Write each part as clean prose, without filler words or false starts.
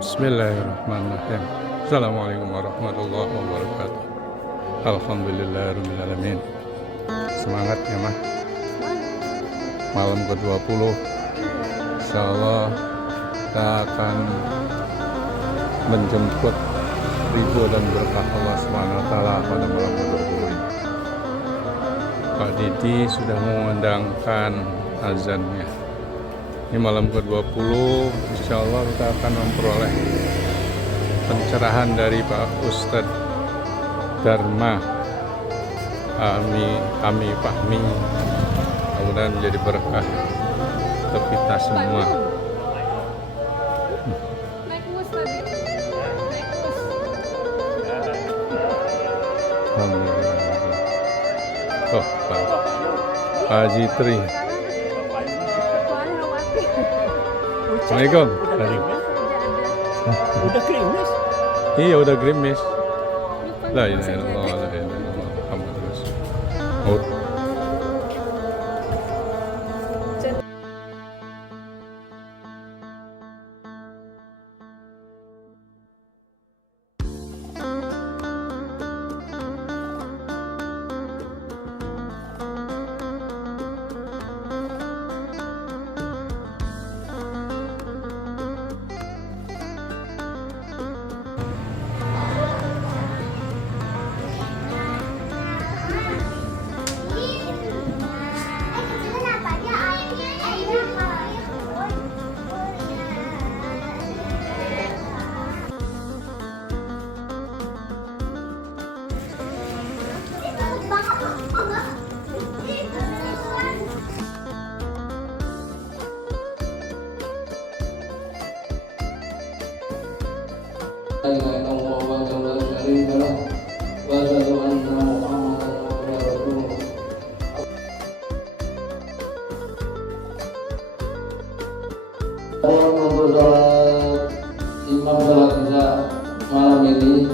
Bismillahirrahmanirrahim. Assalamualaikum warahmatullahi wabarakatuh. Alhamdulillahirrahmanirrahim. Semangat ya mah. Malam ke-20 insyaallah kita akan menjemput ridho dan berkah Allah SWT pada malam ke-20 ini. Pak Didi sudah mengundangkan azannya. Ini malam ke-20, insya Allah kita akan memperoleh pencerahan dari Pak Ustadz Dharma Ami Fahmi. Mudah-mudahan menjadi berkah untuk kita semua. Alhamdulillah. Oh, Pak Haji Tri. Assalamualaikum. Udah gerimis? Iya udah gerimis. La ilaha illallah, la ilaha illallah, Muhammadur Rasulullah. La ilaha illallah wa la syarika lah wa asyhadu anna Muhammadan rasulullah. Untuk sholat imam sholat isya malam ini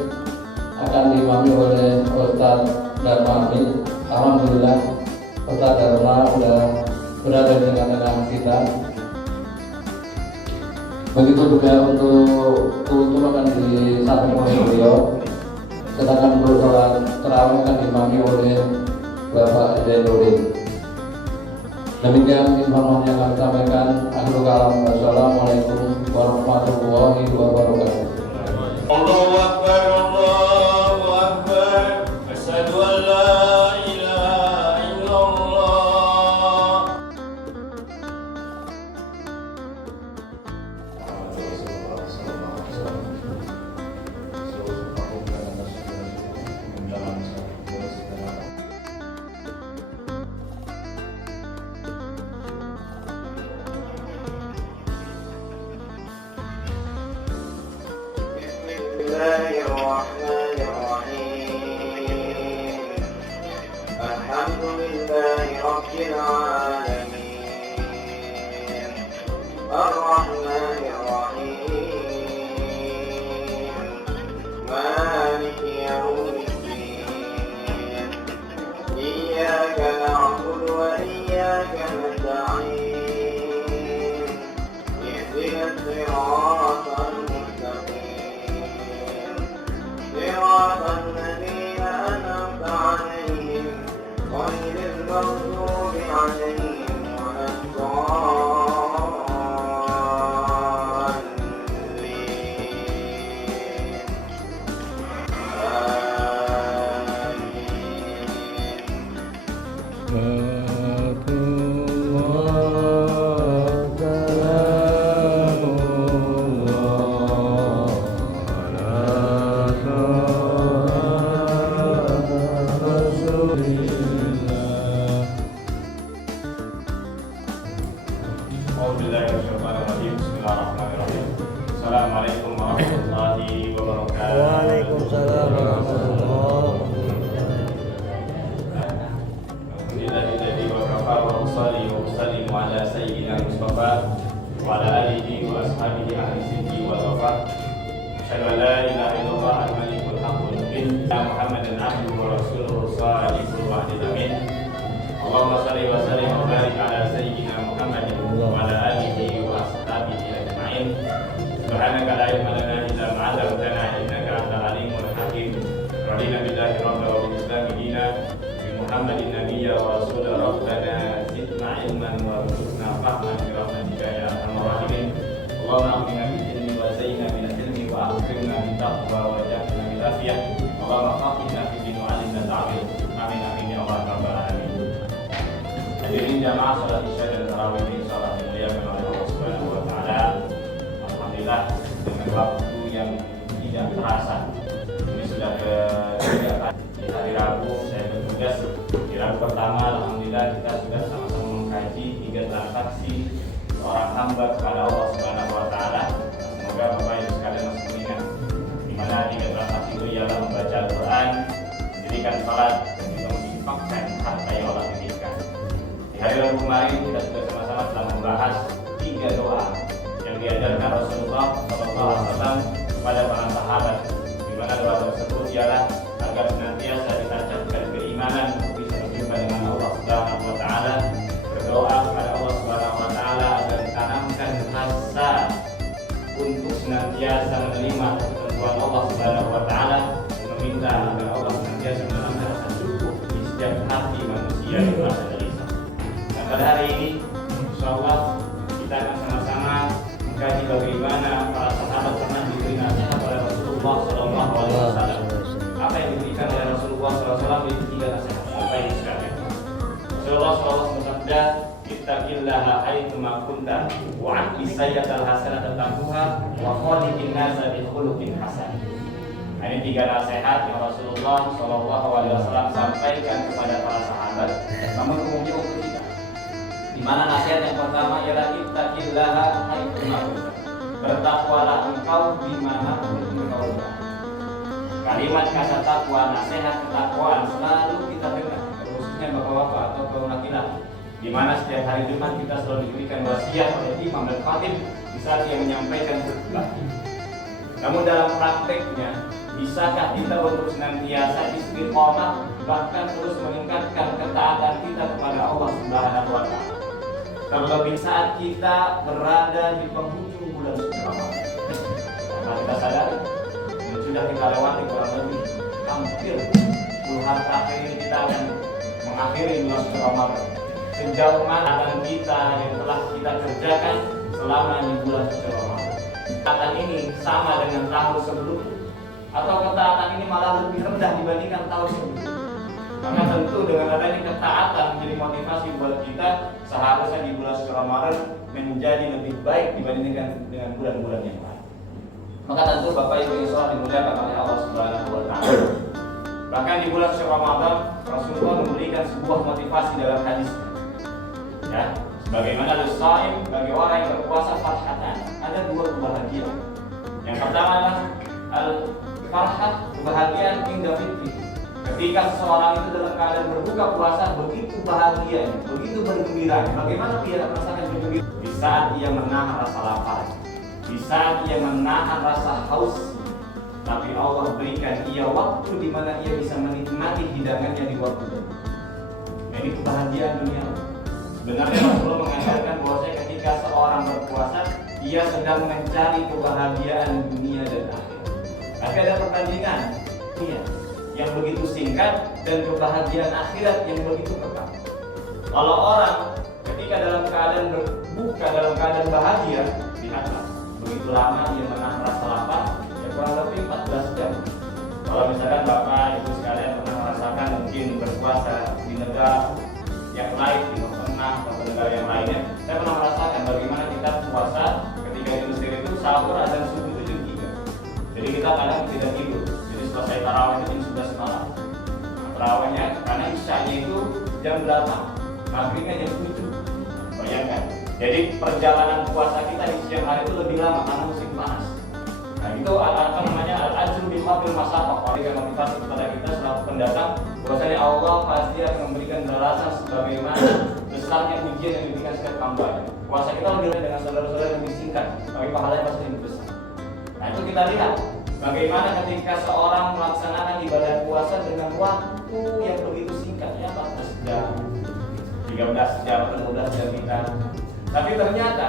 akan diimami oleh Ustadz Dharma. Alhamdulillah Ustadz Dharma sudah berada di tengah-tengah kita. Begitu juga untuk kultur akan disampaikan oleh beliau. Sedangkan untuk sholat tarawih akan diimami oleh Bapak Zainuddin. Demikian informasi yang kami sampaikan. Akhirul kalam. Wassalamualaikum warahmatullahi wabarakatuh. Allahu Akbar, Allahu Akbar. Asyhadu an la ilaha illallah. Bismillahirrahmanirrahim. Alhamdulillahi rabbil alamin. Ar-Rahmanir Rahim. Maliki yawmiddin. Iyyaka na'budu wa iyyaka nasta'in. Ihdinas siratal صراط الذين أنعمت عليهم غير المغضوب عليهم ولا Bismillahirrahmanirrahim. Assalamualaikum warahmatullahi wabarakatuh. Waalaikumsalam warahmatullahi Alhamdulillahilladzi waqafa wa usalli wa usallimu ala sayyidina Mustafa wa ala alihi wa ashabihi ahli sidqi wal wafa. Asyhadu an la ilaha illallah al-malikul haqqul mubin. Muhammadan abduhu wa rasuluhu shadiqul wa'dil amin. Allahumma shalli wa sallim wa barik ala sayyidina Muhammadin wa ala alihi wa ashabihi ajma'in. Subhanaka la ilma lana illa ma 'allamtana innaka antal alimul hakim. Radina billahi rabban wa bil islami dinan. Bi Muhammadin nabiyya wa rasula rabbana zidna ilman warzuqna fahman bi rahmatika ya arhamar rahimin. Allahumma a'inna bil ilmi wa zayyinna bil ilmi wa akrimna bit taqwa wa ja'alna bil afiyah. Allahumma faqihna fid din wa 'allimna ta'wil. Amin amin ya Allah rabbal alamin. Hadirin jamaah salat Isya dan tarawih ini salat dimuliakan oleh Allah Subhanahu wa taala. Alhamdulillah dengan waktu yang tidak terasa. Ini sudah ketiga kali di hari Rabu saya bertugas. Di Rabu pertama alhamdulillah kita sudah sama-sama mengkaji 3 transaksi seorang hamba kepada Allah Subhanahu wa taala. Semoga Bapak Ibu sekalian masih mengingat di mana 3 transaksi itu ialah membaca Al-Qur'an, mendirikan salat dan juga menginfakkan harta yang Allah titipkan. Di hari Rabu kemarin kita sudah sama-sama telah membahas 3 doa yang diajarkan Rasulullah SAW kepada para sahabat, di mana doa tersebut ialah agar senantiasa ditancapkan keimanan untuk bisa berjumpa dengan Allah Subhanahu wa taala, berdoa kepada Allah Subhanahu wa taala agar ditanamkan rasa untuk senantiasa menerima ketentuan Allah Subhanahu wa taala dan meminta agar Allah senantiasa menanamkan rasa cukup di setiap hati manusia yang merasa gelisah. Dan pada hari ini insyaallah kita akan sama-sama mengkaji bagaimana para sahabat pernah diberi nasihat oleh Rasulullah SAW. Apa yang diberikan oleh Rasulullah SAW itu 3 nasihat. Apa yang sekalian? Rasulullah SAW bersabda, "Ittaqillaha haitsuma kunta wa aqi sayyi'atal hasanata tamhuha wa khaliqin nasa bi khuluqin hasan." Ini 3 nasihat yang Rasulullah SAW sampaikan kepada para sahabat, namun umumnya untuk kita. Di mana nasihat yang pertama ialah ittaqillaha haitsuma kunta. Bertakwalah engkau di mana pun engkau berada. Kalimat kata takwa, nasihat ketakwaan selalu kita dengar, khususnya bapak-bapak atau kaum laki-laki. Di mana setiap hari Jumat kita selalu diberikan wasiat oleh imam dan khatib di saat ia menyampaikan khutbah. Namun dalam prakteknya, bisakah kita untuk senantiasa istiqomah bahkan terus meningkatkan ketaatan kita kepada Allah Subhanahu wa taala? Terlebih saat kita berada di penghujung bulan suci Ramadan. Karena kita sadari dan sudah kita lewati kurang lebih hampir 10 hari terakhir ini kita akan mengakhiri bulan suci Ramadan. Sejauh mana akan kita yang telah kita kerjakan selama di bulan suci Ramadan? Ketaatan ini sama dengan tahun sebelumnya atau ketaatan ini malah lebih rendah dibandingkan tahun sebelumnya? Maka tentu dengan adanya ketaatan menjadi motivasi buat kita seharusnya di bulan suci Ramadan menjadi lebih baik dibandingkan dengan bulan-bulan yang lain. Maka tentu Bapak Ibu yang sholat dimuliakan oleh Allah Subhanahu wa taala. Bahkan di bulan suci Ramadan Rasulullah memberikan sebuah motivasi dalam hadis. Ya, sebagaimana al-shaim bagi orang yang berpuasa farhatan, ada 2 kebahagiaan. Yang pertama adalah al-farhah, kebahagiaan inda fitri. Ketika seseorang itu dalam keadaan berbuka puasa begitu bahagia, begitu bergembira. Bagaimana dia merasakan bergembira? Di saat ia menahan rasa lapar, di saat ia menahan rasa haus, tapi Allah berikan ia waktu di mana ia bisa menikmati hidangannya di waktu itu. Ini kebahagiaan dunia. Sebenarnya Rasulullah mengajarkan bahwasanya ketika seorang berpuasa, ia sedang mencari kebahagiaan dunia dan akhirat. Tapi ada perbandingan, iya, yang begitu singkat dan kebahagiaan akhirat yang begitu kekal. Kalau orang ketika dalam keadaan berbuka, dalam keadaan bahagia, lihatlah begitu lama dia menahan rasa lapar, ya kurang lebih 14 jam. Kalau misalkan Bapak Ibu sekalian pernah merasakan mungkin berpuasa di negara yang lain, di Tengah atau negara yang lainnya, saya pernah merasakan bagaimana kita puasa ketika di Mesir itu sahur azan subuh itu jam 3. Jadi kita kadang tidak tidur. Jadi selesai tarawih itu jam 11 malam. Tarawihnya karena isyanya itu jam 8, maghribnya jam 7. Bayangkan. Jadi perjalanan puasa kita di siang hari itu lebih lama karena musim panas. Nah itu apa namanya al-ajru bi fadl masaqah. Memberikan motivasi kepada kita selaku pendatang bahwasanya Allah pasti akan memberikan balasan sebagaimana besarnya ujian yang diberikan setiap hambanya. Puasa kita lebih dengan saudara-saudara yang lebih singkat, tapi pahalanya pasti lebih besar. Nah itu kita lihat bagaimana ketika seorang melaksanakan ibadah puasa dengan waktu yang begitu singkat, ya 14 jam, 13 jam, 15 jam kita. Tapi ternyata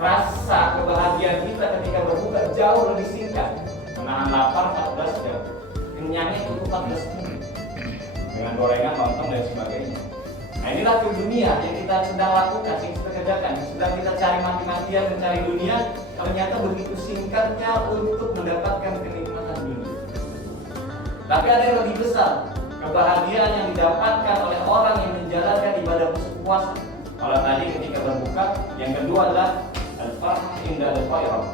rasa kebahagiaan kita ketika berbuka jauh lebih singkat. Menahan lapar 14 jam, kenyangnya cukup 14 menit dengan gorengan, lontong dan sebagainya. Nah inilah ke dunia yang kita sedang lakukan, yang kita kerjakan, yang sedang kita cari mati-matian mencari dunia. Ternyata begitu singkatnya untuk mendapatkan kenikmatan dunia. Tapi ada yang lebih besar, kebahagiaan yang didapatkan oleh orang yang menjalankan ibadah puasa. Kalau tadi ketika berbuka, yang kedua adalah al-farhah inda al-khairah.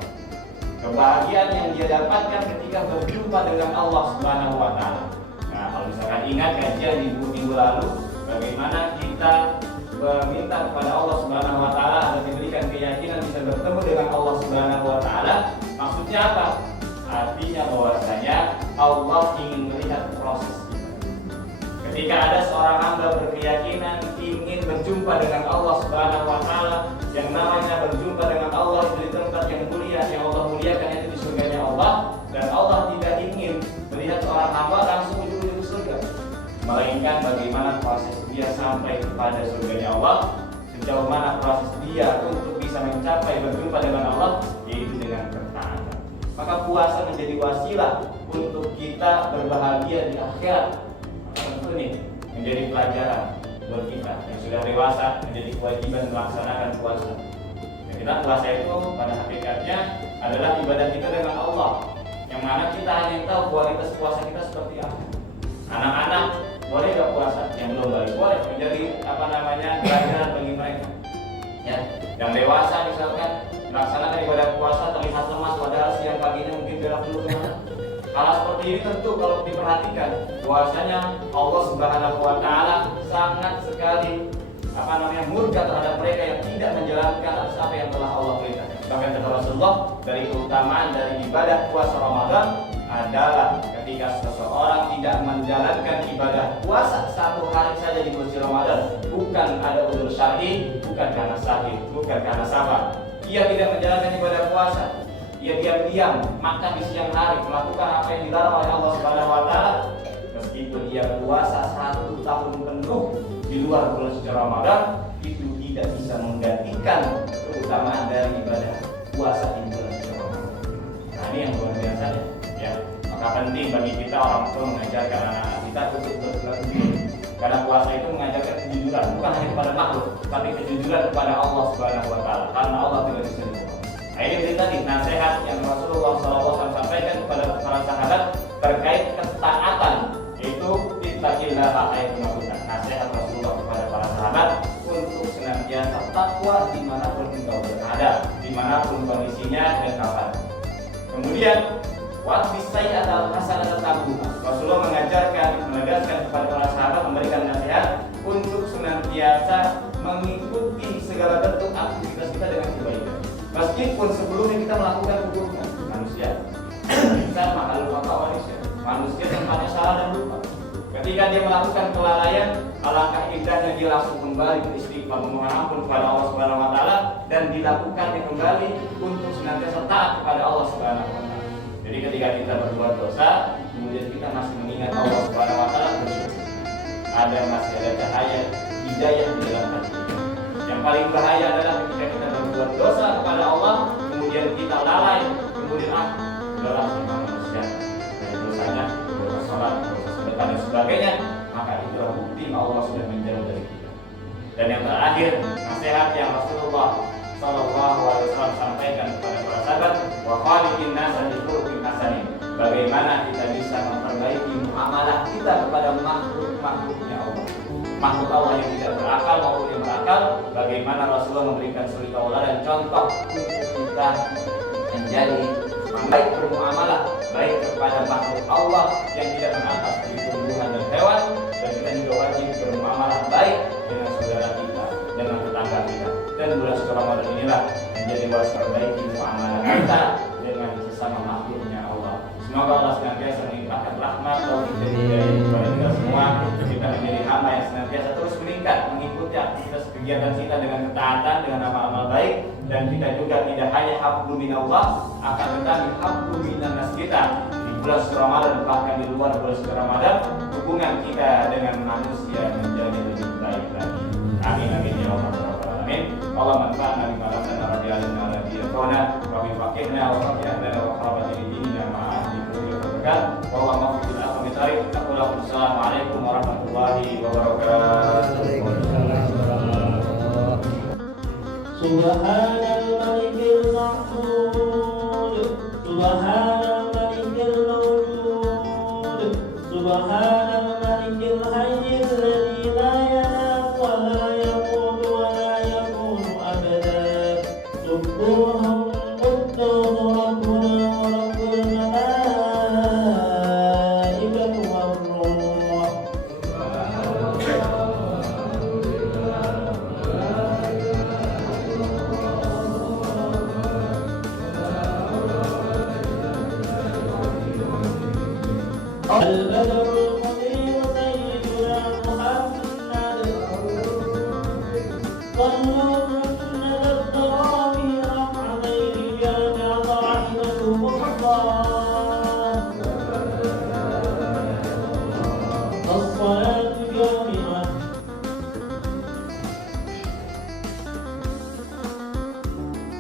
Kebahagiaan yang dia dapatkan ketika berjumpa dengan Allah Subhanahu wa taala. Nah, kalau misalkan ingat kajian di minggu lalu, bagaimana kita meminta kepada Allah Subhanahu wa taala agar diberikan keyakinan bisa bertemu dengan Allah Subhanahu wa taala. Maksudnya apa? Artinya bahwasanya Allah ingin melihat proses kita. Ketika ada seorang hamba berkeyakinan ingin berjumpa dengan Allah Subhanahu wa taala, yang namanya berjumpa dengan Allah itu di tempat yang mulia, yang Allah muliakan itu di surganya Allah, dan Allah tidak ingin melihat seorang hamba langsung ujung-ujung surga, melainkan bagaimana proses dia sampai kepada surganya Allah, sejauh mana proses dia untuk bisa mencapai berjumpa dengan Allah, yaitu dengan ketaatan. Maka puasa menjadi wasilah untuk kita berbahagia di akhirat. Tentu nih menjadi pelajaran buat kita yang sudah dewasa, menjadi kewajiban melaksanakan puasa. Dan kita puasa itu pada hakikatnya adalah ibadah kita dengan Allah, yang mana kita hanya tahu kualitas puasa kita seperti apa. Anak-anak boleh gak puasa? Yang belum balik boleh, menjadi pelajaran bagi mereka. Ya, yang dewasa misalkan melaksanakan ibadah puasa terlihat lemas padahal siang paginya mungkin belok dulu kemana. Hal seperti ini tentu kalau diperhatikan bahwasanya Allah Subhanahu wa taala sangat sekali murka terhadap mereka yang tidak menjalankan apa yang telah Allah perintahkan. Bahkan kata Rasulullah, dari keutamaan dari ibadah puasa Ramadan adalah ketika seseorang tidak menjalankan ibadah puasa 1 hari saja di bulan Ramadan, bukan ada udzur syar'i, bukan karena sakit, bukan karena sabar. Ia tidak menjalankan ibadah puasa, ia diam-diam makan di siang hari, melakukan apa yang dilarang oleh Allah Subhanahu wa taala, meskipun ia puasa 1 tahun penuh di luar bulan suci Ramadan, itu tidak bisa menggantikan keutamaan dari ibadah puasa di bulan suci Ramadan. Nah, ini yang luar biasa ya. Maka penting bagi kita orang tua mengajarkan anak-anak kita untuk berlaku jujur. Karena puasa itu mengajarkan kejujuran, bukan hanya kepada makhluk, tapi kejujuran kepada Allah Subhanahu wa taala. Karena Allah tidak bisa dibohongi. Nah, ini tadi nasihat yang Rasulullah SAW sampaikan kepada para sahabat terkait ketaatan, yaitu ittaqillaha haitsu kunta. Nasihat Rasulullah kepada para sahabat untuk senantiasa takwa dimanapun engkau berada, dimanapun kondisinya dan kapan. Kemudian wasbisai adalah hasanah tabuha. Rasulullah menegaskan kepada para sahabat, memberikan nasihat untuk senantiasa mengikuti segala bentuk aktivitas kita dengan kebaikan. Meskipun sebelumnya kita melakukan keburukan, manusia kita makhluk manusia tempatnya salah dan lupa. Ketika dia melakukan kelalaian, alangkah indahnya dia langsung kembali beristighfar, memohon ampun kepada Allah Subhanahu wa taala, dan dilakukannya kembali untuk senantiasa taat kepada Allah Subhanahu wa taala. Jadi ketika kita berbuat dosa, kemudian kita masih mengingat Allah Subhanahu wa taala, masih ada cahaya hidayah di dalam hati kita. Yang paling bahaya adalah ketika kita berbuat dosa kepada Allah, kemudian kita lalai, kemudian adalah sama manusia, dari dosanya, dosa salat, dosa sedekah dan sebagainya, maka itulah bukti Allah sudah menjauh dari kita. Dan yang terakhir, nasihat yang Rasulullah SAW sampaikan kepada para sahabat, wa khaliqin nasa bi khuluqin hasanin. Bagaimana kita bisa memperbaiki muamalah kita kepada makhluk-makhluknya Allah, makhluk Allah yang tidak berakal maupun yang berakal. Bagaimana Rasulullah memberikan suri tauladan dan contoh untuk kita menjadi baik bermuamalah baik kepada makhluk Allah yang tidak berakal seperti tumbuhan dan hewan, dan kita juga wajib bermuamalah baik dengan saudara kita, dengan tetangga kita. Dan bulan suci Ramadan inilah menjadi wasilah perbaiki muamalah kita dengan sesama makhluknya Allah. Semoga Allah senantiasa melimpahkan rahmat dan hidayah kepada kita semua. Kita menjadi hamba yang senantiasa terus meningkat, mengikuti aktivitas kegiatan kita dengan ketaatan, dengan amal-amal baik, dan kita juga tidak hanya hablum minallah, akan tetapi hablum minannas kita di bulan suci Ramadan, bahkan di luar bulan suci Ramadan, hubungan kita dengan manusia menjadi lebih baik lagi. Amin amin ya Allah. Allah manfaatna bima razaqtana wa bi'alina wa syekhana wa min faqihna wa faqihna wa qarabatina dinina ma'a ahli kulli wabarakatuh wa huwa mawfid al-akhmitari. Assalamualaikum warahmatullahi wabarakatuh. Subhanal malikil ma'mud, subhanal malikil mawjud, subhanal malikil hayyil ladzi la yanam wa la yamut wa la yakunu abada. Subhanal quddus rabbuna wa rabbul malaikatu war-ruh. البدر المنير سيدنا محمد صلوا محمد التراوي ركعتين جامعة رحمكم الله. الصلاة جامعة.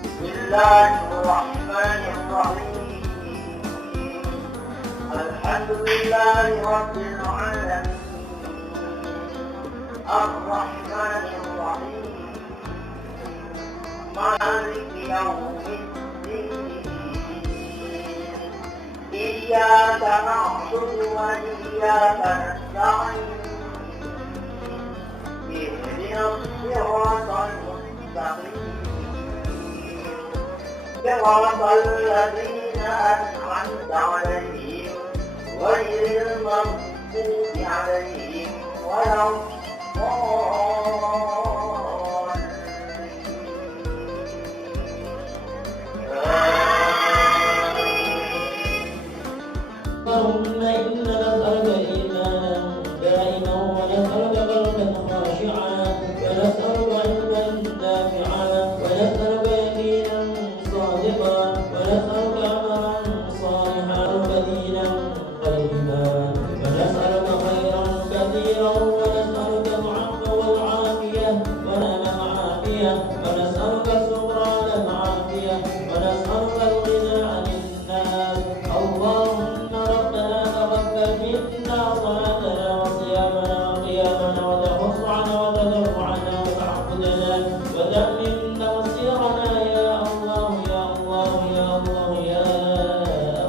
بسم الله الرحمن الرحيم. الحمد لله رب العالمين الرحمن الرحيم مالك يوم الدين إياك نعبد وإياك نستعين اهدنا الصراط المستقيم صراط الذين أنعمت عليهم غير المغضوب عليهم ولا اللهم إنا نسألك إيمانا دائما ونسألك قلبا خاشعا ونسألك علما نافعا ونسألك يقينا صادقا ونسألك عملا صالحا ودينا قيما ونسألك خيرا كثيرا ونسألك العفو والعافية والعافية ونسألك السكران العافية ونسألك الغنى عن الناس. اللهم ربنا تقبل منا صلاتنا وصيامنا وقيامنا وتخصعنا وتضرعنا وتعبدنا وتأمن تقصيرنا يا الله يا الله يا الله يا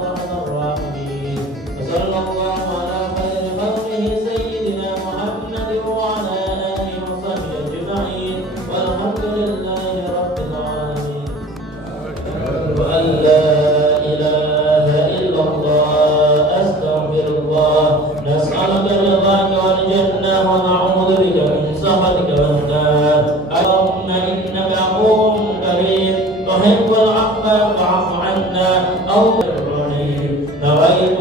أرحم الراحمين. وصلى الله على خير خلقه سيدنا محمد وعلى آله وصحبه أجمعين والحمد لله رب العالمين. أشهد أن لا إله إلا الله أستغفر الله. نسألك رضاك والجنة ونعوذ بك من سخطك والنار. اللهم إنك عفو كريم تحب العفو فاعف عنا. اللهم نويت